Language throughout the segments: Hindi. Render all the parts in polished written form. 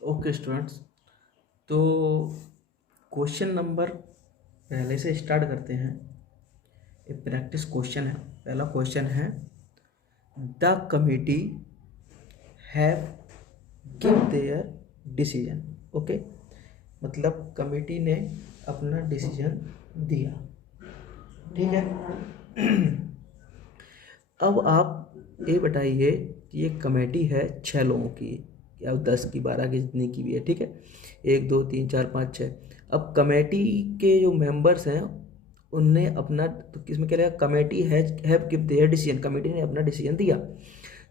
ओके स्टूडेंट्स, तो क्वेश्चन नंबर पहले से स्टार्ट करते हैं। एक प्रैक्टिस क्वेश्चन है। पहला क्वेश्चन है, the committee have give their decision. Okay, मतलब कमेटी ने अपना डिसीजन दिया। ठीक है। अब आप ये बताइए कि ये कमेटी है 6 लोगों की या 10 की, 12 की, जितनी की भी है। ठीक है, 1 2 3 4 5 6। अब कमेटी के जो मेंबर्स हैं उनने अपना, तो किसमें क्या रहेगा, committee have give their decision, committee ने अपना डिसीजन दिया।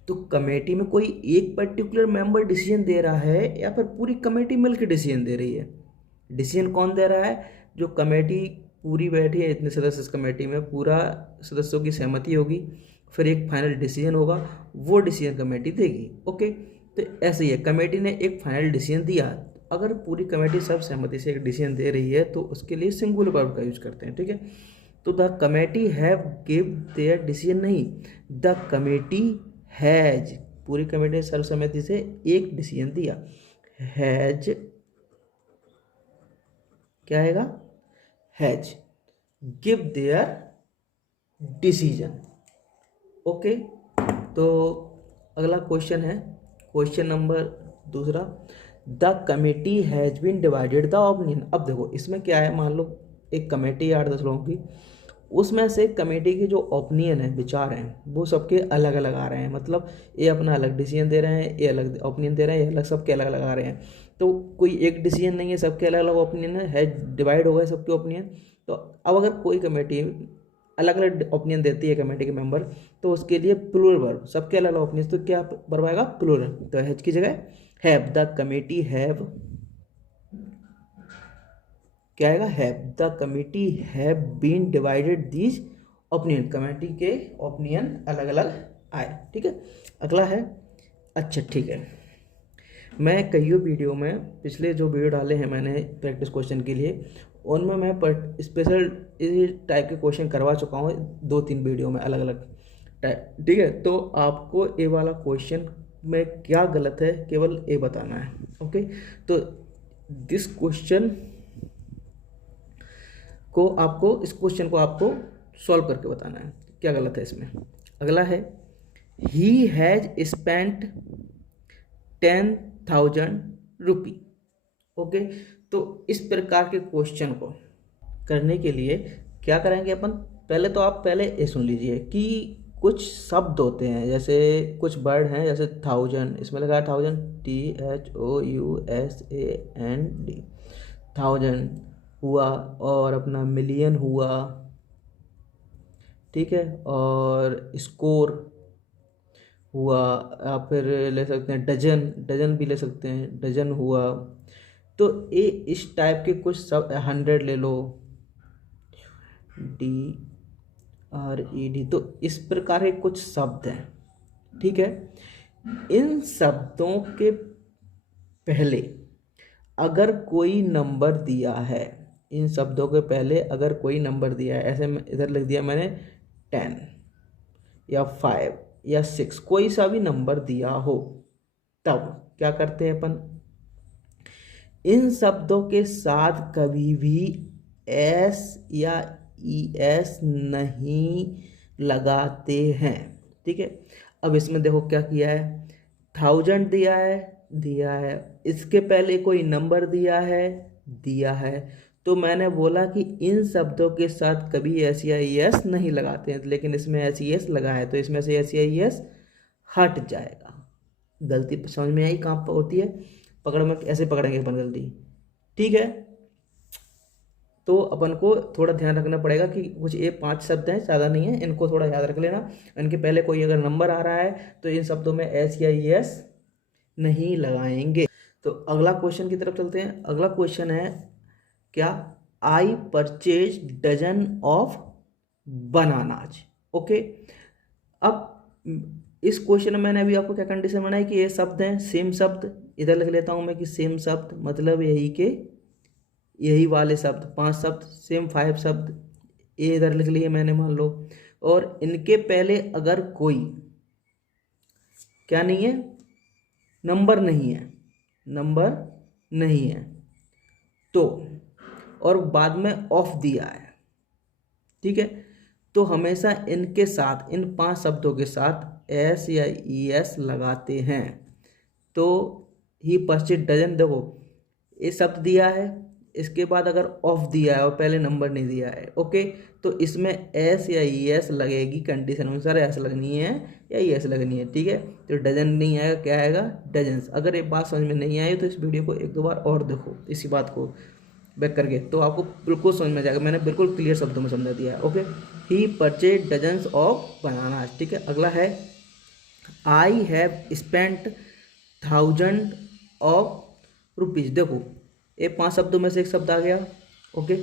तो कमेटी में कोई एक पर्टिकुलर मेंबर डिसीजन दे रहा है या फिर पूरी कमेटी मिलकर डिसीजन दे रही है? डिसीजन कौन दे रहा है? जो कमेटी पूरी बैठी है, इतने सदस्य इस कमेटी में, पूरा सदस्यों की सहमति होगी, फिर एक फाइनल डिसीजन होगा, वो डिसीजन कमेटी देगी। ओके, तो ऐसे ही है, कमेटी ने एक फाइनल डिसीजन दिया। अगर पूरी कमेटी सब सहमति से एक डिसीजन दे रही है तो उसके लिए सिंगुलर वर्ब का यूज करते हैं। ठीक है, तो the committee have give their decision नहीं, द कमेटी हैज, पूरी कमेटी ने सर्वसम्मति से एक डिसीजन दिया। हैज क्या आएगा? Has give their decision. Okay, तो अगला क्वेश्चन है, क्वेश्चन नंबर दूसरा, the committee has been divided the opinion. अब देखो इसमें क्या है, मान लो एक कमेटी है 8-10 लोगों की, उसमें से कमेटी के जो ओपिनियन है, विचार हैं, वो सबके अलग अलग आ रहे हैं। मतलब ये अपना अलग डिसीजन दे रहे हैं, ये अलग ओपिनियन दे रहे हैं, ये अलग, सबके अलग अलग आ रहे हैं। तो कोई एक डिसीजन नहीं है, सबके अलग अलग ओपिनियन है, डिवाइड हो गए सबके ओपिनियन। तो अब अगर कोई कमेटी अलग अलग ओपिनियन देती है कमेटी के मेंबर, तो उसके लिए प्लूरल वर्ब, सबके अलग अलग ओपिनियन, तो क्या वर्ब आएगा? प्लूरल। तो हैज की जगह हैव, द कमेटी हैव, क्या आएगा? Have, the committee have been divided these opinion, committee के ओपिनियन अलग अलग आए। ठीक है, अगला है, अच्छा ठीक है, मैं कईयों वीडियो में, पिछले जो वीडियो डाले हैं मैंने प्रैक्टिस क्वेश्चन के लिए, उनमें मैं स्पेशल टाइप के क्वेश्चन करवा चुका हूँ 2-3 वीडियो में अलग अलग टाइप। ठीक है, तो आपको ये वाला क्वेश्चन में क्या गलत है केवल ये बताना है। ओके, तो दिस क्वेश्चन को आपको, इस क्वेश्चन को आपको सॉल्व करके बताना है क्या गलत है इसमें। अगला है, he has spent 10,000 rupee. Okay, तो इस प्रकार के क्वेश्चन को करने के लिए क्या करेंगे अपन, पहले तो आप पहले ये सुन लीजिए कि कुछ शब्द होते हैं, जैसे कुछ वर्ड हैं, जैसे 1000, इसमें लगा है 1000, THOUSAND, 1000 हुआ, और अपना मिलियन हुआ। ठीक है, और स्कोर हुआ, या फिर ले सकते हैं डजन, डजन भी ले सकते हैं, डजन हुआ। तो ये इस टाइप के कुछ सब, 100 ले लो, DRED, तो इस प्रकार के कुछ शब्द हैं। ठीक है, इन शब्दों के पहले अगर कोई नंबर दिया है, इन शब्दों के पहले अगर कोई नंबर दिया है, ऐसे इधर लिख दिया मैंने 10 या 5 या 6, कोई सा भी नंबर दिया हो, तब क्या करते हैं अपन, इन शब्दों के साथ कभी भी एस या ES नहीं लगाते हैं। ठीक है, अब इसमें देखो क्या किया है, 1000 दिया है, इसके पहले कोई नंबर दिया है, तो मैंने बोला कि इन शब्दों के साथ कभी एस या ES नहीं लगाते हैं, लेकिन इसमें SES लगा है, तो इसमें से एस या ES हट जाएगा। गलती समझ में आई कहाँ पर होती है, पकड़ में ऐसे पकड़ेंगे अपन गलती। ठीक है, तो अपन को थोड़ा ध्यान रखना पड़ेगा कि कुछ ये 5 शब्द हैं, ज़्यादा नहीं है, इनको थोड़ा याद रख लेना। इनके पहले कोई अगर नंबर आ रहा है तो इन शब्दों में एस या ES नहीं लगाएंगे। तो अगला क्वेश्चन की तरफ चलते हैं। अगला क्वेश्चन है क्या, I purchase dozen of bananas. Okay, अब इस क्वेश्चन में मैंने अभी आपको क्या कंडीशन बनाई कि ये शब्द हैं सेम शब्द, इधर लिख लेता हूं मैं कि सेम शब्द, मतलब यही वाले शब्द 5 शब्द, सेम 5 शब्द, ये इधर लिख लिए मैंने मान लो, और इनके पहले अगर कोई क्या नहीं है, नंबर नहीं है, नंबर नहीं है। तो और बाद में ऑफ दिया है, ठीक है, तो हमेशा इनके साथ, इन 5 शब्दों के साथ एस या ई एस लगाते हैं। तो ही परचेज डजन, देखो ये शब्द दिया है, इसके बाद अगर ऑफ दिया है और पहले नंबर नहीं दिया है, ओके, तो इसमें एस या ई एस लगेगी, कंडीशन अनुसार एस लगनी है या ई एस लगनी है, ठीक है। तो डजन नहीं आएगा, क्या आएगा, डजन्स। अगर ये बात समझ में नहीं आई तो इस वीडियो को 1-2 बार और देखो, इसी बात को बैक करके, तो आपको बिल्कुल समझ में जाएगा। मैंने बिल्कुल क्लियर शब्दों में समझा दिया है, okay. He purchase dozens of बनाना, ठीक है। अगला है I have spent 1000 of rupees. देखो ये 5 शब्दों में से एक शब्द आ गया, ओके।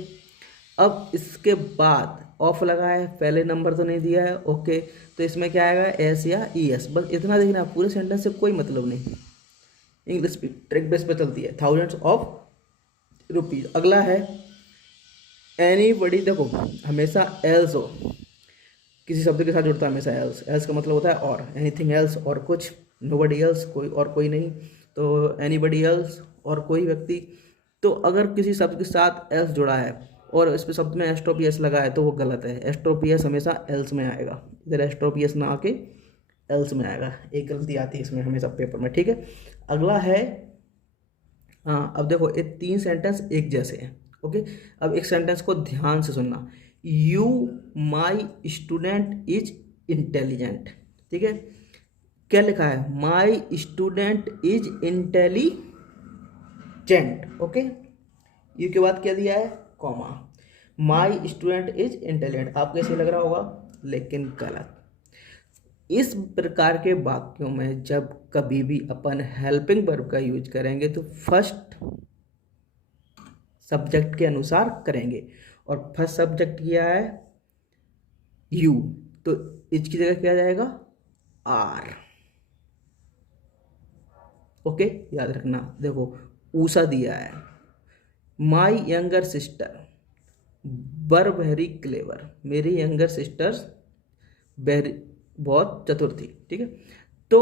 अब इसके बाद ऑफ लगा है, पहले नंबर तो नहीं दिया है, ओके, तो इसमें क्या आएगा, एस या ई एस, बस इतना देखना, पूरे सेंटेंस से कोई मतलब नहीं। इंग्लिश भी ट्रिक बेस पे चलती है, 1000 ऑफ रुपीज़। अगला है एनीबडी, देखो हमेशा एल्स हो, किसी शब्द के साथ जुड़ता है हमेशा एल्स। एल्स का मतलब होता है और, एनीथिंग एल्स और कुछ, नोबडी एल्स कोई और कोई नहीं, तो एनीबडी एल्स और कोई व्यक्ति। तो अगर किसी शब्द के साथ एल्स जुड़ा है और इस पे शब्द में एस्ट्रोपियस लगा है तो वो गलत है। एस्ट्रोपियस हमेशा एल्स में आएगा, इधर एस्ट्रोपियस ना आके एल्स में आएगा, एक गलती आती है इसमें हमेशा पेपर में, ठीक है। अगला है, हाँ अब देखो ये 3 सेंटेंस एक जैसे हैं, ओके। अब एक सेंटेंस को ध्यान से सुनना, you my student is intelligent, ठीक है। क्या लिखा है, my student is intelligent, okay. You के बाद क्या दिया है, comma, my student is intelligent. आपको ऐसे लग रहा होगा, लेकिन गलत। इस प्रकार के वाक्यों में जब कभी भी अपन हेल्पिंग वर्ब का यूज करेंगे तो फर्स्ट सब्जेक्ट के अनुसार करेंगे, और फर्स्ट सब्जेक्ट किया है यू, तो इसकी जगह क्या जाएगा, आर, ओके, याद रखना। देखो ऊषा दिया है, my younger sister were very clever, मेरी यंगर सिस्टर्स वेरी, बहुत चतुर थी, ठीक है। तो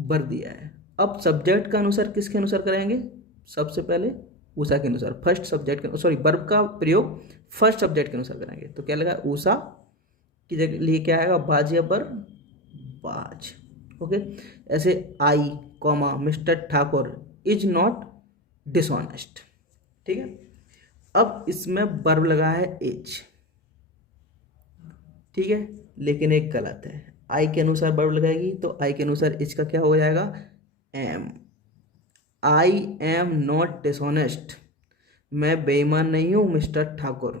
वर दिया है। अब सब्जेक्ट का अनुसार किसके अनुसार करेंगे, सबसे पहले उषा के अनुसार, फर्स्ट सब्जेक्ट के, सॉरी वर्ब का प्रयोग फर्स्ट सब्जेक्ट के अनुसार करेंगे। तो क्या लगा, उषा की जगह लिए क्या आएगा, बाज या बर, बाज, ओके। ऐसे I comma mister Thakur is not dishonest, ठीक है। अब इसमें वर्ब लगा है इज, ठीक है, लेकिन एक गलत है, आई के अनुसार वर्ब लगाएगी तो आई के अनुसार इज का क्या हो जाएगा, am. I am not dishonest, मैं बेईमान नहीं हूँ मिस्टर ठाकुर।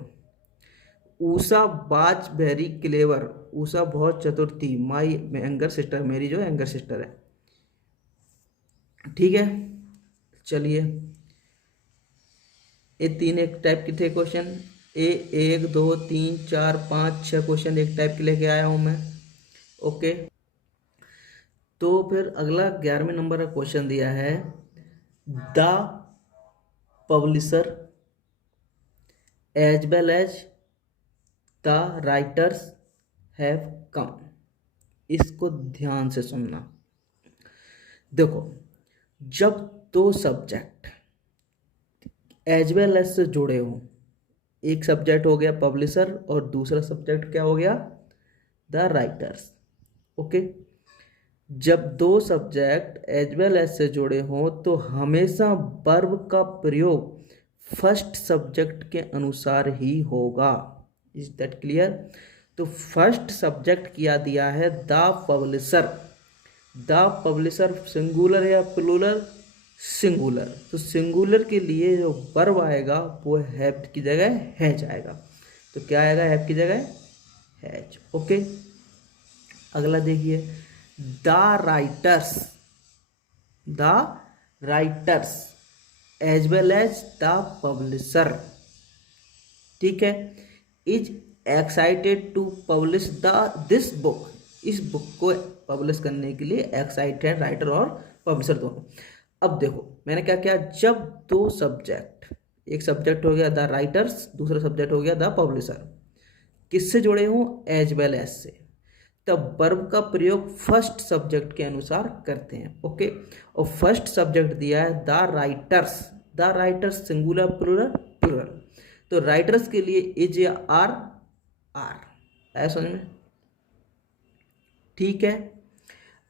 उषा बाज वेरी क्लेवर, उषा बहुत चतुर थी, माई यंगर सिस्टर, मेरी जो यंगर सिस्टर है, ठीक है। चलिए ये 3 एक टाइप के थे क्वेश्चन, 1 2 3 4 5 6 क्वेश्चन एक टाइप के लेके आया हूँ मैं, ओके। तो फिर अगला 11वें नंबर का क्वेश्चन दिया है, the publisher as well as the writers have come. इसको ध्यान से सुनना। देखो जब 2 सब्जेक्ट एज वेल एज से जुड़े हों, एक सब्जेक्ट हो गया पब्लिशर और दूसरा सब्जेक्ट क्या हो गया, द राइटर्स, ओके। जब 2 सब्जेक्ट एज वेल एज से जुड़े हों तो हमेशा वर्ब का प्रयोग फर्स्ट सब्जेक्ट के अनुसार ही होगा। Is that clear. तो फर्स्ट सब्जेक्ट किया दिया है the publisher, the publisher singular या प्लूरल, सिंगुलर, तो सिंगुलर के लिए जो वर्ब आएगा वो हैव की जगह हैज आएगा। तो क्या आएगा, हैव की जगह हैज, ओके। अगला देखिए, the writers as well as the publisher, ठीक है, is excited to publish this book, इस बुक को पब्लिश करने के लिए एक्साइटेड राइटर और पब्लिशर दोनों। अब देखो मैंने क्या किया, जब 2 सब्जेक्ट, एक सब्जेक्ट हो गया द राइटर्स, दूसरा सब्जेक्ट हो गया द पब्लिशर, किससे जुड़े हों, एज वेल एज से, तब वर्ब का प्रयोग फर्स्ट सब्जेक्ट के अनुसार करते हैं। ओके, और फर्स्ट सब्जेक्ट दिया है the writers. The writers singular plural plural, तो राइटर्स के लिए इज या आर, आर है समझ में, ठीक है।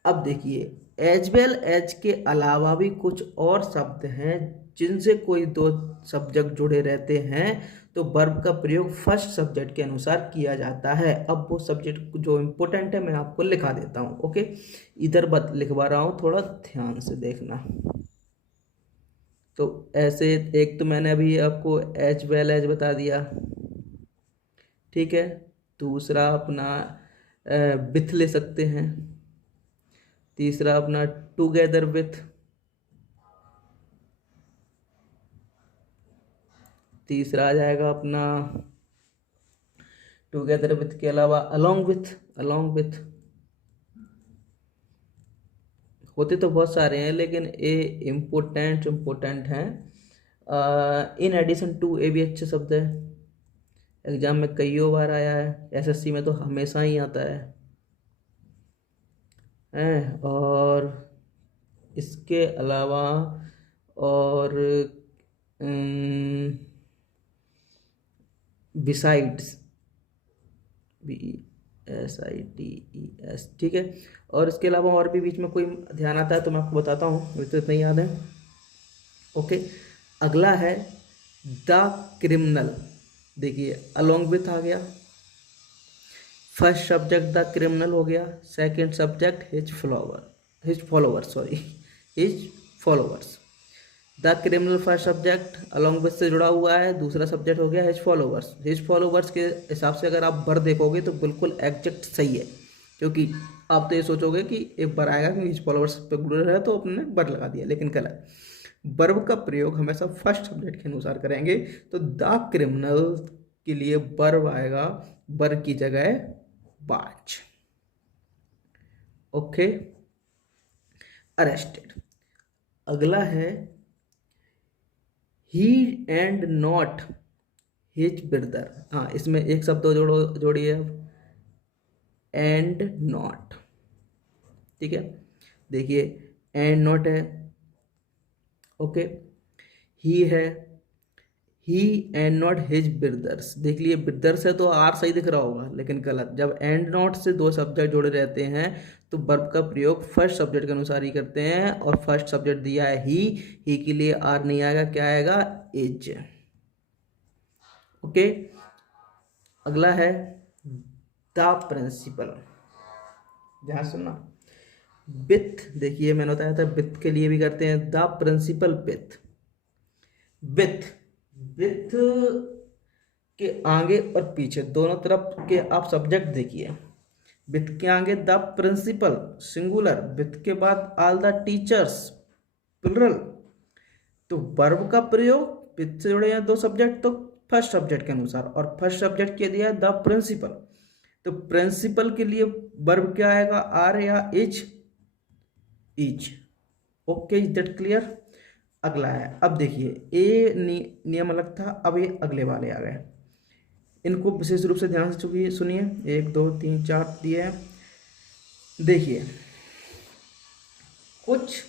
अब देखिए एज वेल एज के अलावा भी कुछ और शब्द हैं जिनसे कोई दो सब्जेक्ट जुड़े रहते हैं, तो वर्ब का प्रयोग फर्स्ट सब्जेक्ट के अनुसार किया जाता है। अब वो सब्जेक्ट जो इम्पोर्टेंट है मैं आपको लिखा देता हूँ। ओके, इधर लिखवा रहा हूँ, थोड़ा ध्यान से देखना। तो ऐसे एक तो मैंने अभी आपको एज वेल एज बता दिया, ठीक है। दूसरा अपना विथ ले सकते हैं। तीसरा अपना टुगेदर विथ। तीसरा आ जाएगा अपना टुगेदर विथ के अलावा अलोंग विथ। अलोंग विथ होते तो बहुत सारे हैं लेकिन ये इम्पोर्टेंट हैं। इन एडिशन टू, ये भी अच्छे शब्द है, एग्जाम में कई बार आया है, एसएससी में तो हमेशा ही आता है। और इसके अलावा और बिसाइड्स, BSIDES, ठीक है। और इसके अलावा और भी बीच में कोई ध्यान आता है तो मैं आपको बताता हूँ, मुझे तो इतना ही याद है। ओके, अगला है द क्रिमिनल। देखिए अलोंग विथ आ गया, फर्स्ट सब्जेक्ट द क्रिमिनल हो गया, second subject his followers. The criminal first subject along with से जुड़ा हुआ है, दूसरा सब्जेक्ट हो गया हिज फॉलोवर्स। हिज फॉलोवर्स के हिसाब से अगर आप बर देखोगे तो बिल्कुल एग्जैक्ट सही है, क्योंकि आप तो ये सोचोगे कि एक बर आएगा कि हिज फॉलोवर्स पे गुरर है तो अपने बर लगा दिया, लेकिन गलत। वर्ब का प्रयोग हमेशा फर्स्ट सब्जेक्ट के अनुसार करेंगे, तो द क्रिमिनल के लिए वर्ब आएगा बर की जगह बाज। Okay, arrested. अगला है ही एंड नॉट हिज ब्रदर। हाँ, इसमें एक शब्द जोड़िए अब, एंड नॉट, ठीक है। देखिए एंड नॉट है, ओके, ही है, ही एंड नॉट हिज ब्रदर्स। देख लिए ब्रदर्स है तो आर सही दिख रहा होगा, लेकिन गलत। जब एंड नॉट से दो सब्जेक्ट जुड़े रहते हैं तो वर्ब का प्रयोग फर्स्ट सब्जेक्ट के अनुसार ही करते हैं, और फर्स्ट सब्जेक्ट दिया है ही के लिए आर नहीं आएगा, क्या आएगा, इज। ओके, अगला है द प्रिंसिपल। ध्यान सुनना, विथ, देखिए मैंने बताया था विथ के लिए भी करते हैं, the principal with. With with के आगे और पीछे दोनों तरफ के आप सब्जेक्ट देखिए। विथ के आगे द प्रिंसिपल सिंगुलर, विथ के बाद ऑल द टीचर्स प्लुरल। तो वर्ब का प्रयोग विथ से जुड़े हैं दो सब्जेक्ट तो फर्स्ट सब्जेक्ट के अनुसार, और फर्स्ट सब्जेक्ट के दिया है द प्रिंसिपल, तो प्रिंसिपल के लिए वर्ब क्या आएगा, आर या is, is. Okay, is that clear. अगला है, अब देखिए ये नियम अलग था, अब ये अगले वाले आ गए, इनको विशेष रूप से ध्यान से सुनिए। 1 2 3 4 दिए हैं, देखिए कुछ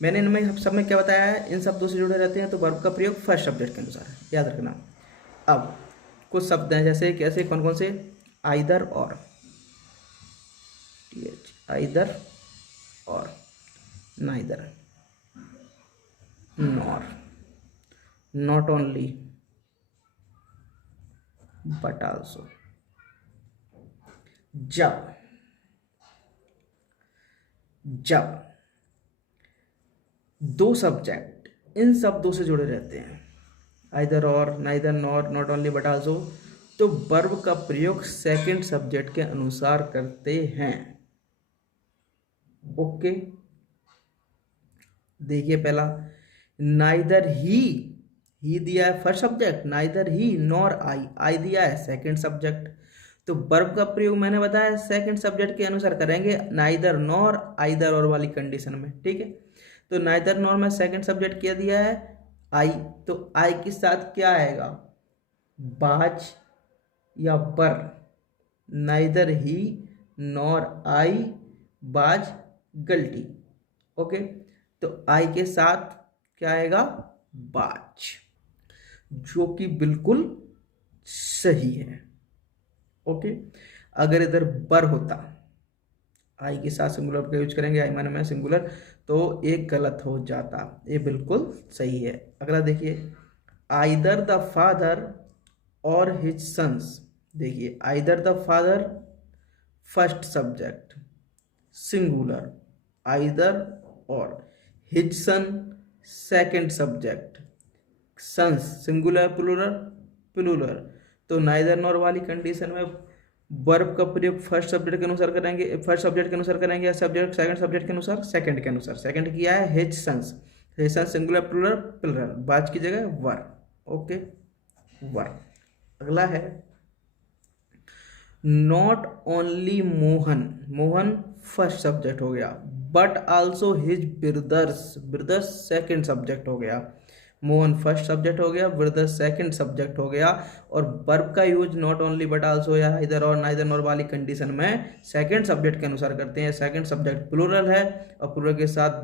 मैंने इनमें सब में क्या बताया है, इन शब्दों से जुड़े रहते हैं तो वर्ब का प्रयोग फर्स्ट सब्जेक्ट के अनुसार है, याद रखना। अब कुछ शब्द हैं जैसे कैसे, कौन कौन से, आइदर और, आइदर और, neither, nor, not only but also, जब, जब दो सब्जेक्ट इन शब्दों से जुड़े रहते हैं, आइदर और, neither, nor, not only but also, तो वर्ब का प्रयोग सेकंड सब्जेक्ट के अनुसार करते हैं। ओके, देखिए पहला नाइदर ही दिया है first subject, neither he nor I दिया है सेकंड सब्जेक्ट, तो वर्ब का प्रयोग मैंने बताया सेकंड सब्जेक्ट के अनुसार करेंगे, नाइदर नॉर आइदर और वाली कंडीशन में, ठीक है। तो नाइदर नॉर में सेकंड सब्जेक्ट क्या दिया है, आई, तो आई के साथ क्या आएगा, बाज या बर, नाइदर ही नॉर आई बाज गलटी। ओके, तो आई के साथ क्या आएगा, बाज, जो कि बिल्कुल सही है। ओके, अगर इधर बर होता, आई के साथ सिंगुलर का यूज करेंगे, आई माने में सिंगुलर, तो एक गलत हो जाता, ये बिल्कुल सही है। अगला देखिए, either the father or his sons. देखिए, either the father first subject singular, either or, his son second subject, sons singular plural plural. तो नाइदर नॉर वाली कंडीशन में वर्ब का प्रयोग फर्स्ट सब्जेक्ट के अनुसार करेंगे, फर्स्ट सब्जेक्ट के अनुसार करेंगे, या सब्जेक्ट सेकंड सब्जेक्ट के अनुसार, सेकंड के अनुसार। सेकंड किया है his sons, his sons singular plural plural, was की जगह वर। Okay, were. अगला है, not only Mohan, Mohan first subject हो गया, but also his brothers, brothers second subject हो गया। मोहन फर्स्ट सब्जेक्ट हो गया, ब्रदर्स सेकंड सब्जेक्ट हो गया। और वर्ब का use not only but also या इधर और नाइदर नॉर वाली कंडीशन में सेकंड सब्जेक्ट के अनुसार करते हैं। सेकंड सब्जेक्ट प्लूरल है और प्लूरल के साथ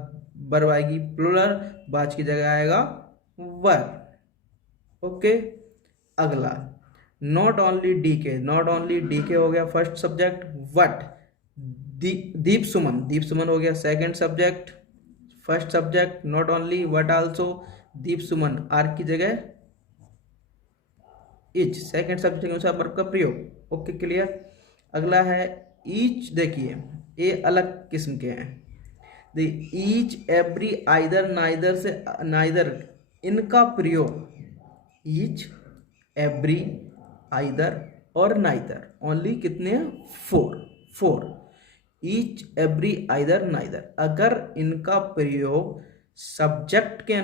वर्ब आएगी प्लूरल, बाज की जगह आएगा वर। ओके, अगला, not only D K, not only D K हो गया first subject, but Deep Suman, Deep Suman हो गया second subject, first subject not only but also Deep Suman, are की जगह इच, सेकंड सब्जेक्ट के अनुसार वर्ब का प्रयोग। Okay, clear. अगला है ईच। देखिए, ये अलग किस्म के हैं। The each every either neither से नाइदर, इनका प्रयोग ईच एवरी आइदर और नाइदर, ओनली कितने हैं, four, four. Each every either neither, अगर इनका प्रयोग सब्जेक्ट के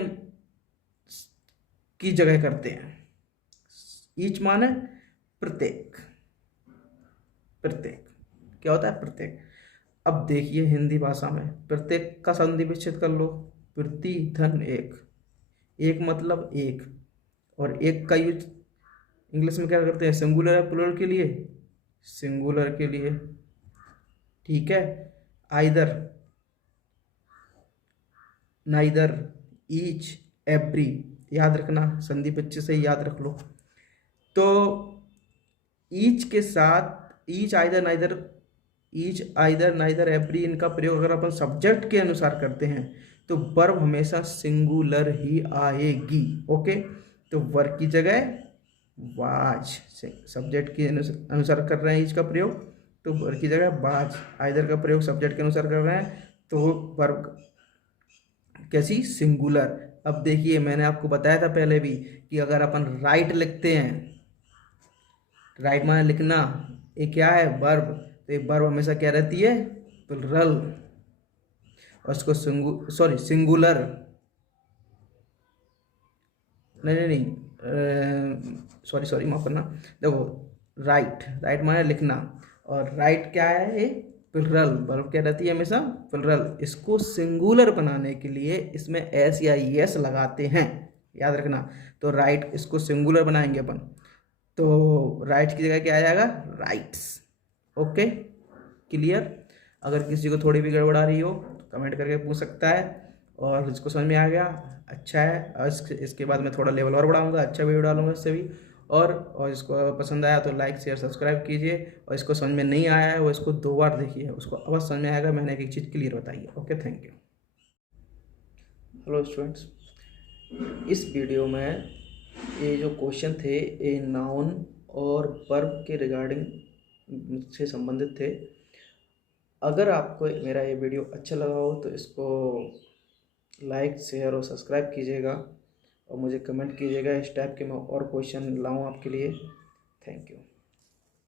की जगह करते हैं, ईच माने प्रत्येक, प्रत्येक क्या होता है, प्रत्येक। अब देखिए हिंदी भाषा में प्रत्येक का संधि विच्छेद कर लो, प्रति धन एक, एक मतलब एक, और एक का यूज इंग्लिश में क्या करते हैं, सिंगुलर या प्लूरल के लिए, सिंगुलर के लिए, ठीक है। आइदर, नाइदर, ईच, एवरी, याद रखना, संधि बच्चे से याद रख लो। तो ईच के साथ each either neither, each either neither every, इनका प्रयोग अगर अपन सब्जेक्ट के अनुसार करते हैं तो वर्ब हमेशा सिंगुलर ही आएगी। ओके, तो वर्ब की जगह वाज, सब्जेक्ट के अनुसार कर रहे हैं ईच का प्रयोग, तो वर्ब की जगह वाज। आइदर का प्रयोग सब्जेक्ट के अनुसार कर रहे हैं तो वर्ब कैसी, सिंगुलर। अब देखिए, मैंने आपको बताया था पहले भी कि अगर अपन राइट लिखते हैं, राइट माने लिखना, ये क्या है, वर्ब, तो ये वर्ब हमेशा क्या रहती है, प्लुरल, और इसको सिंगुलर, नहीं, सॉरी माफ करना। देखो, राइट, राइट माने लिखना, और राइट क्या है, ये प्लुरल, वर्ब क्या रहती है हमेशा, प्लुरल। इसको सिंगुलर बनाने के लिए इसमें एस या एस लगाते हैं, याद रखना। तो राइट, इसको सिंगुलर बनाएंगे अपन, तो राइट की जगह क्या आ जाएगा, राइट्स। Okay, clear. अगर किसी को थोड़ी भी गड़बड़ आ रही हो कमेंट करके पूछ सकता है, और जिसको समझ में आ गया अच्छा है, और इसके बाद मैं थोड़ा लेवल और बढ़ाऊंगा, अच्छा वीडियो डालूंगा इससे भी। और इसको पसंद आया तो लाइक शेयर सब्सक्राइब कीजिए, और इसको समझ में नहीं आया है वो इसको 2 बार देखिए, उसको अवश्य समझ में आएगा, मैंने एक चीज़ क्लियर बताई है। Okay, thank you. Hello students, इस वीडियो में ये जो क्वेश्चन थे ये नाउन और वर्ब के रिगार्डिंग से संबंधित थे। अगर आपको मेरा ये वीडियो अच्छा लगा हो तो इसको लाइक शेयर और सब्सक्राइब कीजिएगा, और मुझे कमेंट कीजिएगा इस टाइप के मैं और क्वेश्चन लाऊं आपके लिए। Thank you.